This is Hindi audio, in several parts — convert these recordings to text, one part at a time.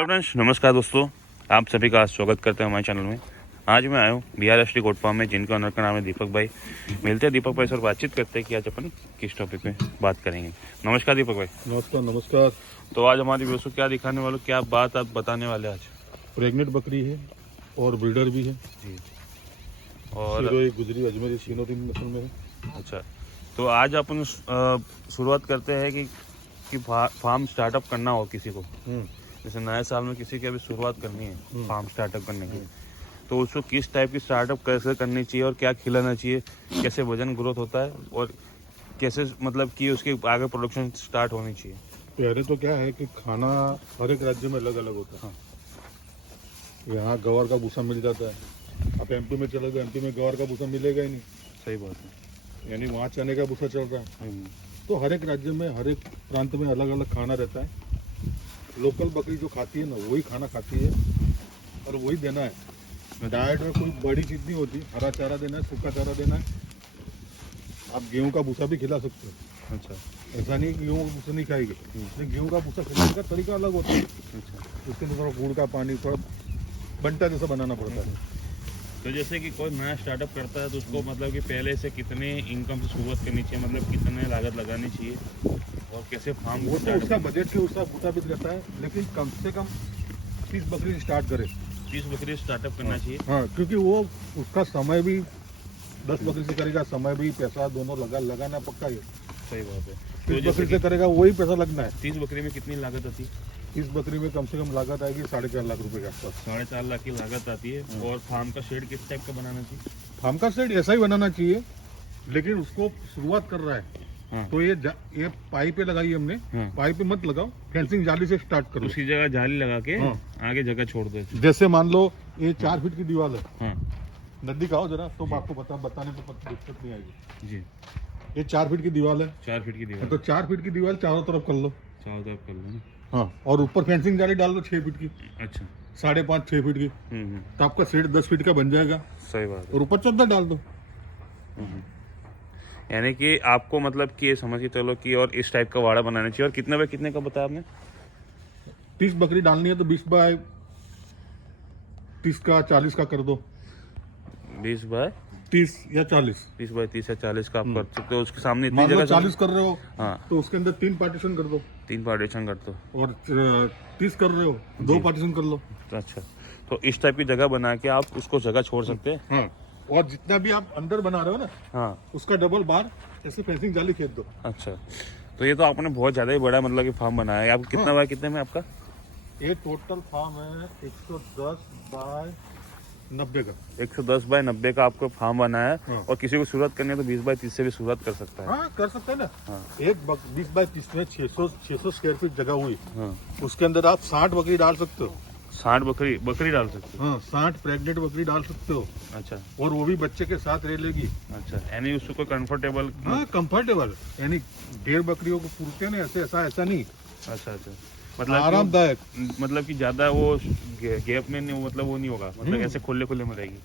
हेलो फ्रेंड्स, नमस्कार दोस्तों। आप सभी का स्वागत करते हैं हमारे चैनल में। आज मैं आया हूँ BRST गोट फार्म में, जिनका ऑनर का नाम है दीपक भाई। मिलते हैं दीपक भाई से और बातचीत करते हैं कि आज अपन किस टॉपिक पे बात करेंगे। नमस्कार दीपक भाई। नमस्कार नमस्कार। तो आज हमारी व्यूअर्स को क्या दिखाने वाले, क्या बात आप बताने वाले आज? प्रेग्नेंट बकरी है और ब्रीडर भी है जी। और एक गुजरी अजमेरी तीनों दिन नस्ल में है। अच्छा, तो आज अपन शुरुआत करते हैं कि फार्म स्टार्टअप करना हो किसी को, जैसे नए साल में किसी की अभी शुरुआत करनी है फार्म स्टार्टअप करने की, तो उसको किस टाइप की स्टार्टअप कैसे करनी चाहिए और क्या खिलाना चाहिए, कैसे वजन ग्रोथ होता है और कैसे मतलब कि उसकी आगे प्रोडक्शन स्टार्ट होनी चाहिए। पहले तो क्या है कि खाना हर एक राज्य में अलग अलग होता है। यहाँ गवार का भूसा मिल जाता है, आप MP में चले गए, MP में गवार का भूसा मिलेगा ही नहीं। सही बात है। यानी वहाँ चने का भूसा चल रहा है। तो हर एक राज्य में हर एक प्रांत में अलग अलग खाना रहता है। लोकल बकरी जो खाती है ना, वही खाना खाती है और वही देना है। डाइट में कोई बड़ी चीज़ नहीं होती। हरा चारा देना है, सूखा चारा देना है। आप गेहूं का भूसा भी खिला सकते हो। अच्छा, ऐसा नहीं कि गेहूं का भूसा नहीं खाएगी, लेकिन गेहूं का भूसा खिलाने का तरीका अलग होता है। अच्छा। उसके अंदर थोड़ा गुड़ का पानी, थोड़ा बंटा जैसा बनाना पड़ता है। तो जैसे कि कोई नया स्टार्टअप करता है तो उसको मतलब कि पहले से कितने इनकम से शुरुआत करनी चाहिए, मतलब कितने लागत लगानी चाहिए और कैसे फार्म वो तो उसका बजट के उसका मुताबिक रहता है, लेकिन कम से कम 30 बकरी स्टार्ट करे। 30 बकरी स्टार्टअप करना चाहिए। हाँ, क्योंकि वो उसका समय भी 10 बकरी से करेगा, समय भी पैसा दोनों लगाना पक्का है। सही बात है। 30 बकरी से करेगा वही पैसा लगना है। 30 बकरी में कितनी लागत आती है? 30 बकरी में कम से कम लागत आएगी 4.5 लाख रुपए के आसपास। 4.5 लाख की लागत आती है। और फार्म का शेड किस टाइप का बनाना चाहिए? फार्म का सेट ऐसा ही बनाना चाहिए, लेकिन उसको शुरुआत कर रहा है तो ये पाइप पे लगाई हमने। पाइप पे मत लगाओ, फेंसिंग जाली से स्टार्ट करो। उसकी जगह जाली लगा के आगे जगह छोड़ दो। जैसे मान लो ये 4 फीट की दीवार है। हाँ नजदीक आओ जरा, तो आपको बताने में दिक्कत नहीं आएगी जी। ये 4 फीट की दीवार है। 4 फीट की दीवार। तो 4 फीट की दीवार चारों तरफ कर लो। चारों तरफ कर लो। हाँ, और ऊपर फेंसिंग जाली डाल दो 6 फीट की। अच्छा। 5.5 6 फीट की। तो आपका सेट 10 फीट का बन जाएगा। सही बात है। और ऊपर चद्दर डाल दो। यानी कि आपको मतलब कि ये समझ के चलो कि और इस टाइप का वाड़ा बनाना चाहिए। और कितने बाय कितने का बताया आपने? 30 बकरी डालनी है तो 20 बाय 30 का 40 का कर दो। 20 बाय 30 या 40। 30 बाय 30 या 40 का आप कर सकते हो। उसके सामने इतनी मान लो जगह 40 कर रहे हो, हाँ, तो उसके अंदर 3 पार्टीशन कर दो। 3 पार्टीशन कर दो। और 30 कर रहे हो, 2 पार्टीशन कर लो। अच्छा, तो इस टाइप की जगह बना के आप उसको जगह छोड़ सकते हैं। हाँ, और जितना भी आप अंदर बना रहे हो ना, हाँ, उसका डबल बार ऐसे फेंसिंग जाली खेद दो। अच्छा, तो ये तो आपने बहुत ज़्यादा ही बड़ा मतलब कि फार्म बनाया है। आप कितना बाय कितने में आपका? ये टोटल फार्म है 110 बाय 90 का। 110 बाय 90 का आपको फार्म बनाया है। हाँ। और किसी को शुरुआत करनी है तो 20 बाय 30 से भी शुरुआत कर सकता है। हाँ, कर सकते हैं ना। हाँ। एक 20 बाय 30 में 600 स्क्वायर फीट जगह हुई। हाँ, उसके अंदर आप 60 बकरी डाल सकते हो। 60 बकरी डाल सकते हो। हाँ, 60 प्रेग्नेंट बकरी डाल सकते हो। अच्छा और वो भी बच्चे के साथ रह लेगी। अच्छा, यानी उसको कंफर्टेबल। हाँ, कंफर्टेबल। यानी 1.5 बकरियों को पूरते हैं ना, ऐसा नहीं। अच्छा अच्छा, मतलब आरामदायक। मतलब कि ज्यादा वो गैप में नहीं, मतलब वो नहीं होगा, मतलब ऐसे खुले खुले में रहेगी।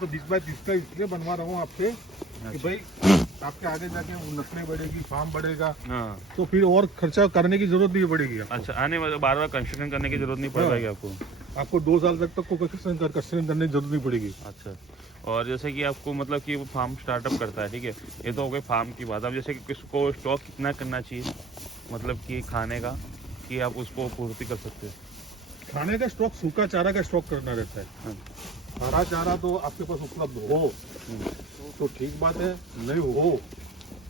तो 20 बाय 30 का इसलिए बनवा रहा हूँ आपसे कि भाई आपके आगे जाके नस्लें बढ़ेगी, फार्म बढ़ेगा, हाँ, तो फिर और खर्चा करने की जरूरत नहीं पड़ेगी आपको। अच्छा, आने वाले बार बार कंस्ट्रक्शन करने की जरूरत नहीं पड़ पाएगी आपको। आपको 2 साल तक को कंस्ट्रक्शन करने की जरूरत नहीं पड़ेगी। अच्छा, और जैसे कि आपको मतलब कि वो फार्म स्टार्टअप करता है, ठीक है, ये तो हो गई फार्म की बात। अब जैसे कि किसको स्टॉक कितना करना चाहिए, मतलब कि खाने का, कि आप उसको पूर्ति कर सकते हो? खाने का स्टॉक, सूखा चारा का स्टॉक करना रहता है। हाँ। हरा चारा तो आपके पास उपलब्ध हो तो ठीक बात है, नहीं हो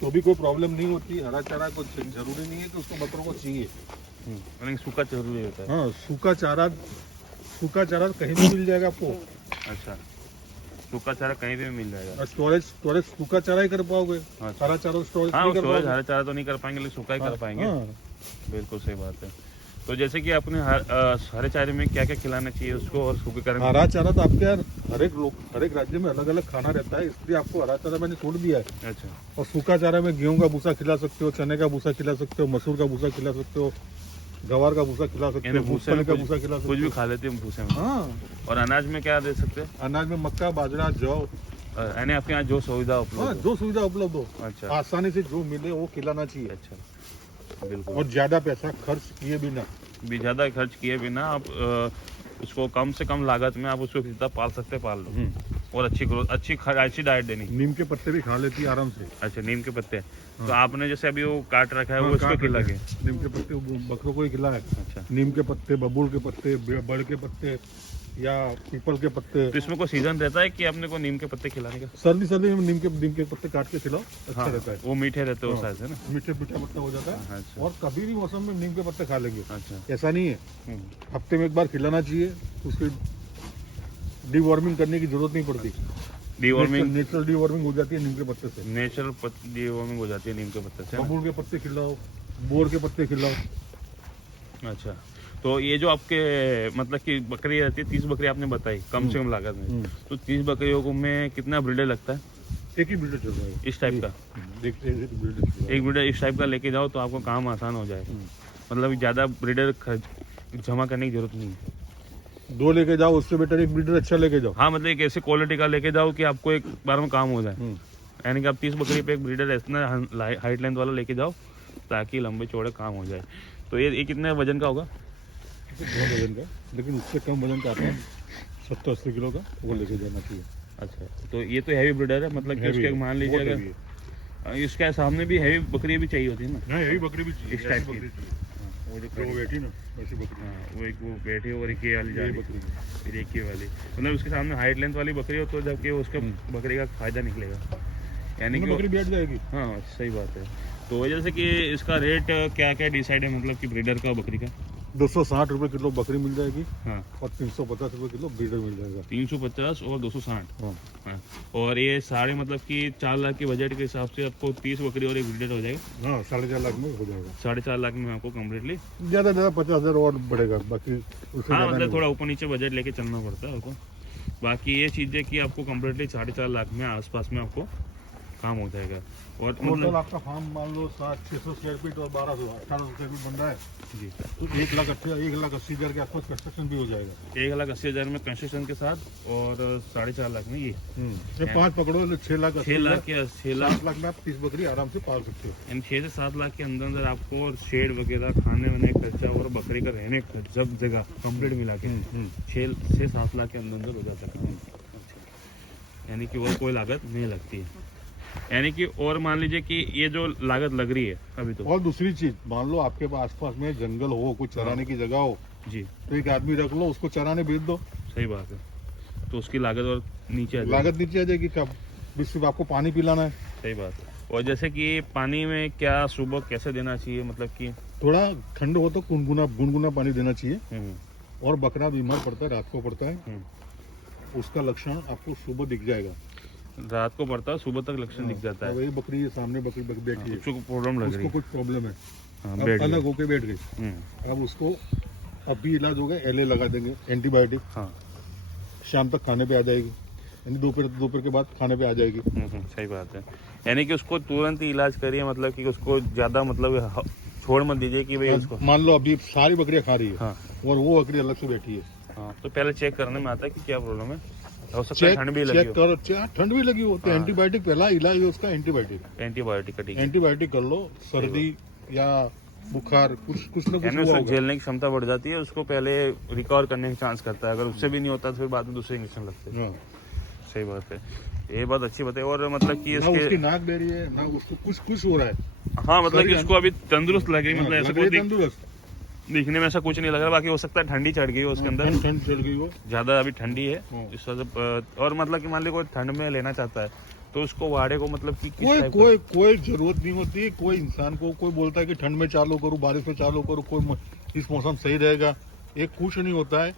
तो भी कोई प्रॉब्लम नहीं होती। हरा चारा को जरूरी नहीं है कि उसको बकरों को चाहिए। लेकिन सूखा जरूरी होता है। हाँ, सूखा चारा कहीं भी मिल जाएगा आपको। अच्छा, सूखा चारा कहीं भी मिल जाएगा। स्टोरेज सूखा चारा ही कर पाओगे। अच्छा। हरा चारा स्टोरेज हाँ, नहीं कर स्टोरेज पाओगे। हरा चारा तो नहीं कर पाएंगे, लेकिन सूखा ही कर पाएंगे। हाँ। बिल्कुल सही बात है। तो जैसे कि अपने हरे चारे में क्या क्या खिलाना चाहिए उसको, और सूखे चारे में? हरा चारा तो आपके यार हर एक राज्य में अलग अलग खाना रहता है, इसलिए आपको हरा चारा मैंने छोड़ दिया है। अच्छा, और सूखा चारा में गेहूं का भूसा खिला सकते हो, चने का भूसा खिला सकते हो, मसूर का भूसा खिला सकते हो, गवार का भूसा खिला सकते हो, मूंगफली का भूसा खिला सकते कुछ भी हो। खा लेते हैं भूसे में। हाँ, और अनाज में क्या दे सकते हैं? अनाज में मक्का, बाजरा, जौ, यानी आपके यहाँ जो सुविधा उपलब्ध हाँ, हो। जो सुविधा उपलब्ध हो, अच्छा आसानी से जो मिले वो खिलाना चाहिए। अच्छा, बिल्कुल। और ज्यादा पैसा खर्च किए बिना। भी ज़्यादा खर्च किए बिना आप उसको कम से कम लागत में आप उसको जितना पाल सकते पाल लो और अच्छी ग्रोथ अच्छी डाइट देनी। नीम के पत्ते भी खा लेती है आराम से। अच्छा, नीम के पत्ते। तो आपने जैसे अभी वो काट रखा है वो इसको खिला के? नीम के पत्ते बकरों को ही खिलाए। अच्छा, नीम के पत्ते, बबूल के पत्ते, बड़ के पत्ते या पीपल के पत्ते। तो इसमें कोई सीजन रहता है कि अपने को नीम के पत्ते खिलाने का? सर्दी में नीम के पत्ते काट के खिलाओ, अच्छा रहता है। वो मीठे रहते हैं शायद, है ना? मीठा पत्ता हो जाता है। अच्छा। और कभी भी मौसम में नीम के पत्ते खा लेंगे, अच्छा। ऐसा नहीं है। हफ्ते में एक बार खिलाना चाहिए, उसकी डीवॉर्मिंग करने की जरूरत नहीं पड़ती। डीवॉर्मिंग, नेचुरल डीवॉर्मिंग हो जाती है नीम के पत्ते से। नेचुरल डीवॉर्मिंग हो जाती है नीम के पत्ते से, है ना? बबूल के पत्ते खिलाओ, बोर के पत्ते खिलाओ। अच्छा, तो ये जो आपके मतलब कि बकरी रहती है 30 बकरी आपने बताई कम से कम लागत में, तो 30 बकरियों को में कितना ब्रीडर लगता है? एक ही ब्रीडर चल रहा है इस टाइप का? एक ब्रीडर इस टाइप का लेके जाओ तो आपको काम आसान हो जाएगा। मतलब ज़्यादा ब्रीडर जमा करने की जरूरत नहीं है। 2 लेके जाओ, उससे बेटर एक ब्रीडर अच्छा लेके जाओ। हाँ, मतलब एक ऐसे क्वालिटी का लेके जाओ कि आपको एक बार में काम हो जाए। यानी कि आप 30 बकरी पे एक ब्रीडर इतना हाइट लेंथ वाला लेके जाओ ताकि लंबे चौड़े काम हो जाए। तो ये कितने वजन का होगा? बहुत वजन का, लेकिन उससे कम वजन का आता है 70-80 किलो का, वो लेके जाना चाहिए। अच्छा, तो ये तो हैवी ब्रीडर है, मतलब कि उसके मान लीजिए अगर इसके सामने भी हैवी बकरी भी चाहिए होती है ना? हाँ, हैवी बकरी भी चाहिए, इस टाइप की। वो जो बैठी ना ऐसी बकरी। हाँ, वो बैठी और एक ये वाली जा रही बकरी, फिर एक ये वाली, मतलब उसके सामने हाइट लेंथ वाली बकरी हो तो जबकि उसका बकरी का फायदा निकलेगा, यानी कि बकरी बैठ जाएगी। हाँ, सही बात है। तो जैसे कि इसका रेट क्या क्या डिसाइड है, मतलब कि ब्रीडर का बकरी का? 260 रुपए किलो बकरी मिल जाएगी। हाँ, और 350 रुपए किलो ब्रीडर मिल जाएगा। 350 और 260। हाँ। हाँ, और ये सारे मतलब कि 4 लाख के बजट के हिसाब से आपको 30 बकरी और एक ब्रीडर हो जाएगा। हाँ, 4.5 लाख में हो जाएगा। 4.5 लाख में आपको कम्प्लीटली ज्यादा 50,000 और बढ़ेगा, बाकी उससे हाँ, ज्यादा मतलब नहीं थोड़ा ऊपर नीचे बजट लेके चलना पड़ता है आपको। बाकी ये चीज़ है कि आपको कम्प्लीटली 4.5 लाख में आसपास में आपको काम हो जाएगा। और टोटल मतलब आपका फार्म मान लो 600 स्क्वायर फीट और 1800 स्क्वायर फीट बन रहा है, जी, तो 1,80,000 के आसपास कंस्ट्रक्शन भी हो जाएगा। 1,80,000 में कंस्ट्रक्शन के साथ और 4.5 लाख में ये 5 पकड़ो तो 6 लाख 6 लाख के 6 लाख 7 लाख में आप 30 बकरी आराम से पाल सकते हो। यानी 6 से 7 लाख के अंदर अंदर आपको शेड वगैरह, खाने वाने का खर्चा और बकरी का रहने का सब जगह कंप्लीट मिला के 6 से 7 लाख के अंदर अंदर हो जाता है। यानी कि और कोई लागत नहीं लगती है। यानी कि और मान लीजिए कि ये जो लागत लग रही है अभी तो, और दूसरी चीज मान लो आपके आसपास में जंगल हो, कुछ चराने की जगह हो जी, तो एक आदमी रख लो, उसको चराने भेज दो। सही बात है। तो उसकी लागत और नीचे आ जाएगी। लागत नीचे आ जाएगी, कब सिर्फ आपको पानी पिलाना है। सही बात है। और जैसे कि पानी में क्या सुबह कैसे देना चाहिए, मतलब कि थोड़ा ठंड हो तो गुनगुना पानी देना चाहिए। और बकरा बीमार पड़ता है, रात को पड़ता है, उसका लक्षण आपको सुबह दिख जाएगा। रात को पड़ता है, सुबह तक लक्षण दिख जाता है। वही बकरी है, सामने बकरी बैठी है, उसको प्रॉब्लम लग रही उसको है, कुछ प्रॉब्लम है, हाँ, अब अलग होके बैठ गई। अब उसको अभी इलाज होगा, LA लगा देंगे एंटीबायोटिक। हाँ, शाम तक खाने पे आ जाएगी, यानी दोपहर के बाद खाने पे आ जाएगी। सही बात है। यानी कि उसको तुरंत ही इलाज करिए, मतलब कि उसको ज्यादा मतलब छोड़ मत दीजिए कि भाई उसको। मान लो अभी सारी बकरियां खा रही है, हाँ, और वो बकरी अलग से बैठी है। हाँ, तो पहले चेक करने में आता है कि क्या प्रॉब्लम है। हो सकता है ठंड भी लगी चेक करो, ठंड भी लगी हो तो एंटीबायोटिक पहला इलाज है उसका, एंटीबायोटिक का ठीक है। एंटीबायोटिक कर लो, सर्दी या बुखार कुछ ना कुछ यानी उसको झेलने की क्षमता बढ़ जाती है, उसको पहले रिकवर करने का चांस करता है। अगर उससे भी नहीं होता तो फिर बाद में दूसरे इंजेक्शन लगते हैं। सही बात है, ये बात अच्छी बात है। और मतलब कि ना उसकी नाक बह रही है, ना उसको कुछ हो रहा है। हाँ, मतलब कि उसको अभी तंदुरुस्त लग रही, मतलब ऐसा कोई तंदुरुस्त दिखने में ऐसा कुछ नहीं लग रहा। बाकी हो सकता है ठंडी चढ़ गई हो उसके अंदर, ठंड चढ़ गई हो ज्यादा, अभी ठंडी है इस वजह से। और मतलब कि मान लीजिए कोई ठंड में लेना चाहता है तो उसको वाड़े को मतलब कि कोई जरूरत नहीं होती। कोई इंसान को कोई बोलता है कि ठंड में चालू करूँ, बारिश में चालू करूँ, कोई इस मौसम सही रहेगा, एक कुछ नहीं होता है।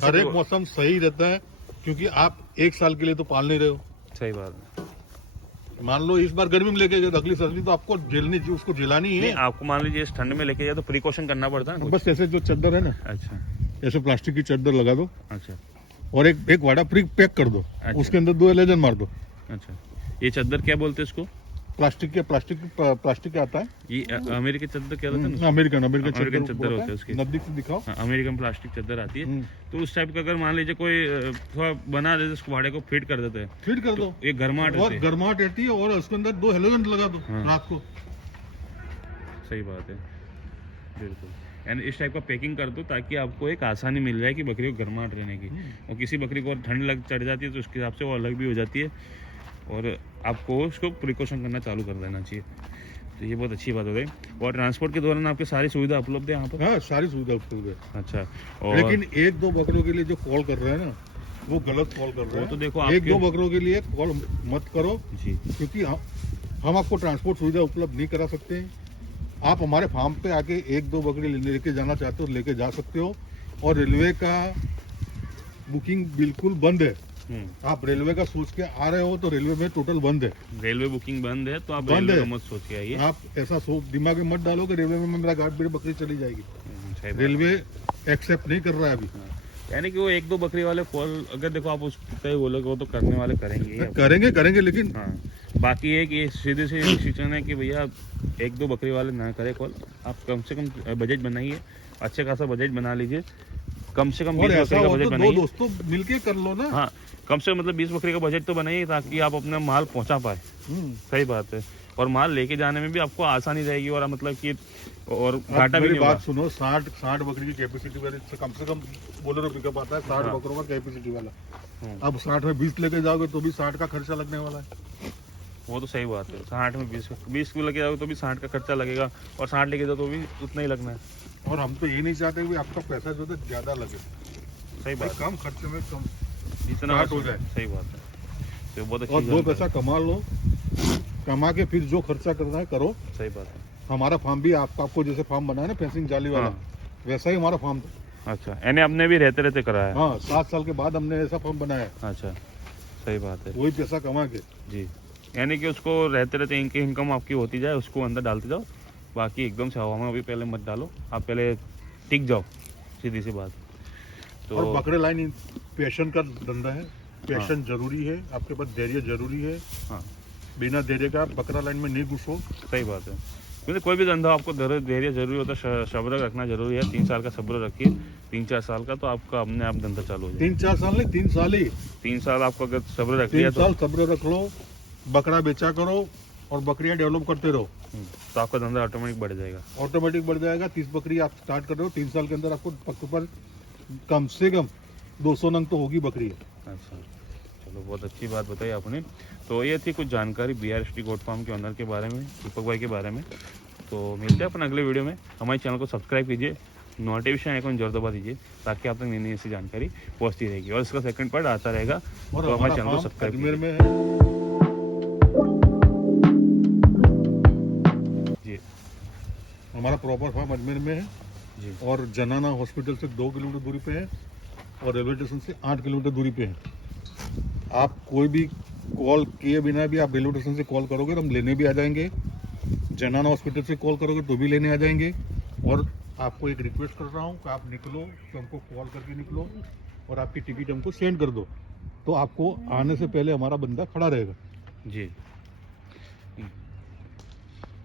हर एक मौसम सही रहता है, क्योंकि आप 1 साल के लिए तो पाल नहीं रहे हो। सही बात है। मान लो इस बार गर्मी में लेके गए, अगली सर्दी तो आपको झेलनी चाहिए, उसको झेलानी ही है। आपको मान लीजिए इस ठंड में लेके जाए तो प्रिकॉशन करना पड़ता है। बस ऐसे जो चादर है ना, अच्छा, ऐसे प्लास्टिक की चादर लगा दो। अच्छा, और एक वाड़ा पैक कर दो। अच्छा। उसके अंदर 2 एलेजन मार दो। अच्छा, ये चादर क्या बोलते हैं इसको? प्लास्टिक के आता है। ये अमेरिकन चादर क्या होता है? अमेरिकन चादर होता है उसके। नजदीक से दिखाओ। अमेरिकन प्लास्टिक चादर आती है। तो उस टाइप का अगर मान लीजिए कोई थोड़ा बना दे, उसको भाड़े को फिट कर देते हैं, फिट कर दो। ये गर्माहट और गर्माहट रहती है, और उसके अंदर 2 हेलोजन लगा दो रात को। सही बात है, बिल्कुल। यानी इस टाइप का पैकिंग कर दो ताकि आपको एक आसानी मिल जाए कि बकरी को गर्माहट रहने की। और किसी बकरी को ठंड लग चढ़ जाती है तो उसके हिसाब से वो अलग भी हो जाती है, और आपको उसको प्रिकॉशन करना चालू कर देना चाहिए। तो ये बहुत अच्छी बात हो गई। और ट्रांसपोर्ट के दौरान आपकी सारी सुविधा उपलब्ध है यहाँ पर? हाँ, सारी सुविधा उपलब्ध है। अच्छा। और लेकिन एक दो बकरों के लिए जो कॉल कर रहे हैं ना, वो गलत कॉल कर रहे हैं। तो देखो एक दो बकरों के लिए कॉल मत करो जी, क्योंकि हम आपको ट्रांसपोर्ट सुविधा उपलब्ध नहीं करा सकते हैं। आप हमारे फार्म पे आके एक दो बकरी लेके जाना चाहते हो लेके जा सकते हो। और रेलवे का बुकिंग बिल्कुल बंद है। आप रेलवे का सोच के आ रहे हो तो रेलवे में टोटल बंद है। रेलवे बुकिंग बंद है तो आप बंद रेलवे है। का मत सोच के आइए। आप ऐसा दिमाग में मत डालो कि रेलवे में मेरा गार्ड मेरी बकरी चली जाएगी। सही बात। रेलवे एक्सेप्ट नहीं कर रहा है अभी। यानी कि वो एक दो बकरी वाले कॉल अगर देखो आप उस पे बोलोगे वो तो करने वाले करेंगे ही। करेंगे लेकिन हाँ, बाकी एक ये सीधे से डिसीजन है कि भैया एक दो बकरी वाले ना करें कॉल। आप कम से कम बजट बनाइए, अच्छे खासा बजट बना लीजिए, कम से कम 20 और ऐसा बकरी का हो बजट तो दो बनाइए। दोस्तों मिलके कर लो ना। हाँ, कम से कम मतलब 20 बकरी का बजट तो बनाइए ताकि आप अपना माल पहुंचा पाए। सही बात है। और माल लेके जाने में भी आपको आसानी रहेगी और मतलब कि और घाटा भी नहीं बात होगा। सुनो, 60 बकरी की कैपेसिटी वाले से कम बोलेरो पिकअप आता है 60 हाँ। बकरों का कैपेसिटी वाला। अब 60 में 20 लेके जाओगे तो भी 60 का खर्चा लगने वाला है। वो तो सही बात है। 60 में 20 को लेके जाओगे तो भी 60 का खर्चा लगेगा, और 60 लेके जाओ तो भी उतना ही लगना है। और हम तो ये नहीं चाहते कि आपका पैसा जो है ज्यादा लगे। सही बात है। कम खर्चे में कम जितना स्टार्ट हो जाए। सही बात है। तो बहुत अच्छी और दो जानकारी। पैसा कमा लो, कमा के फिर जो खर्चा करना है करो। सही बात है। हमारा फार्म भी आपको जैसे फार्म बनाया ना फेंसिंग जाली वाला, हाँ। वैसा ही हमारा फार्म था। अच्छा, यानी आपने भी रहते रहते कराया? हाँ, 7 साल के बाद हमने ऐसा फार्म बनाया। अच्छा, सही बात है। वही पैसा कमा के। जी, यानी कि उसको रहते रहते इनकी इनकम आपकी होती जाए, उसको अंदर डालते जाओ। बाकी एकदम से हवा में अभी पहले मत डालो, आप पहले टिक जाओ, सीधी सी बात। तो और बकरे लाइन पैशन का धंधा है, पैशन जरूरी है, आपके पास धैर्य जरूरी है। हाँ, बिना धैर्य का आप बकरा लाइन में नहीं घुसो। सही बात है। क्योंकि कोई भी धंधा आपको धैर्य जरूरी होता है, सब्र रखना जरूरी है। 3 साल का सब्र रखिए, 3-4 साल का, तो आपका अपने आप धंधा चालू हो जाए। 3-4 साल नहीं, 3 साल ही। 3 साल आपको अगर सब्र रख 3 लिया तो साल सब्र रख लो, बकरा बेचा करो और बकरियां डेवलप करते रहो, तो आपका धंधा ऑटोमेटिक बढ़ जाएगा। ऑटोमेटिक बढ़ जाएगा। 30 बकरी आप स्टार्ट कर रहे हो, 3 साल के अंदर आपको पक्के पर कम से कम 200 नंग तो होगी बकरी। अच्छा, चलो बहुत अच्छी बात बताई आपने। तो ये थी कुछ जानकारी BRST गोट फार्म के ऑनर के बारे में, दीपक भाई के बारे में। तो मिलते हैं अपन अगले वीडियो में। हमारे चैनल को सब्सक्राइब कीजिए, नोटिफिकेशन आइकन जरूर दबा दीजिए ताकि आप तक नई नई ऐसी जानकारी पहुंचती रहेगी, और इसका सेकंड पार्ट आता रहेगा। और तो हमारे हमारा चैनल को फार्म सब्सक्राइब अजमेर कीजिए। में है जी हमारा प्रॉपर फार्म अजमेर में है। जी, और जनाना हॉस्पिटल से 2 किलोमीटर दूरी पे है और रेलवे स्टेशन से 8 किलोमीटर दूरी पे है। आप कोई भी कॉल किए बिना भी आप रेलवे स्टेशन से कॉल करोगे तो हम लेने भी आ जाएंगे। जनाना हॉस्पिटल से कॉल करोगे तो भी लेने आ जाएंगे। और आपको एक रिक्वेस्ट कर रहा हूँ कि आप निकलो तो हमको कॉल करके निकलो और आपकी टिकट हमको सेंड कर दो, तो आपको आने से पहले हमारा बंदा खड़ा रहेगा। जी।